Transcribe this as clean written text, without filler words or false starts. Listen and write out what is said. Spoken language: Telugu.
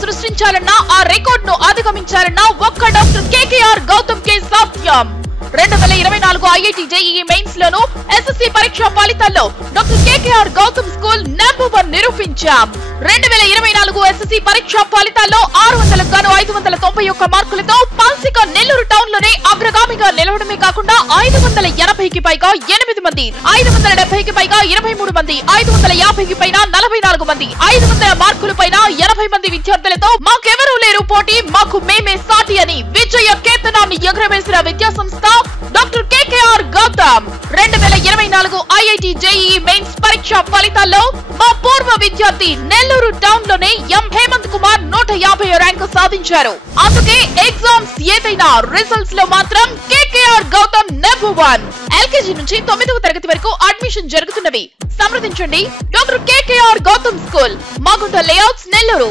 సృష్టించాలన్నా ఆ రికార్డ్ ను అధిగమించాలన్నా ఒక్క డాక్టర్ కేకేఆర్ గౌతమ్ కే సాధ్యం. 2024 ఐఐటి జేఈఈ మెయిన్స్ లోను ఎస్ఎస్సి పరీక్ష ఫలితాల్లో doctor KKR Gautam school number 1 నిరూపించాం. 2024 ఎస్ఎస్సి పరీక్ష ఫలితాల్లో 600కు గాను 591 మార్కులతో పాల్సిక నెల్లూరు టౌన్ లోనే అగ్రగామిగా నిలవడమే కాకుండా 580కి పైగా 8 మంది, 570కి పైగా 23 మంది, 550కి పైన 44 మంది, 500 మార్కుల పైన 80 మంది విద్యార్థులతో మాకెవరూ లేరు పోటీ, మాకు మేమే సాటి అని విజయ కేతనాన్ని ఎగురవేసిన విద్యా సంస్థ doctor KKR Gautam. 2024 IIT JEE Mains పరీక్ష ఫలితాల్లో మా పూర్వ విద్యార్థి నెల్లూరు టౌన్ లోనే ఎం హేమంత్ కుమార్ 150 ర్యాంకు సాధించారు. అందుకే ఎగ్జామ్స్ ఏదైనా రిజల్ట్స్ లో మాత్రం కేకేఆర్ గౌతమ్ నంబర్ 1. ఎల్కేజీ నుంచి 9వ తరగతి వరకు అడ్మిషన్ జరుగుతున్నవి. సంప్రదించండి doctor KKR Gautam school, Magunta layouts, Nellore.